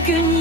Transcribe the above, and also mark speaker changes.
Speaker 1: 跟你。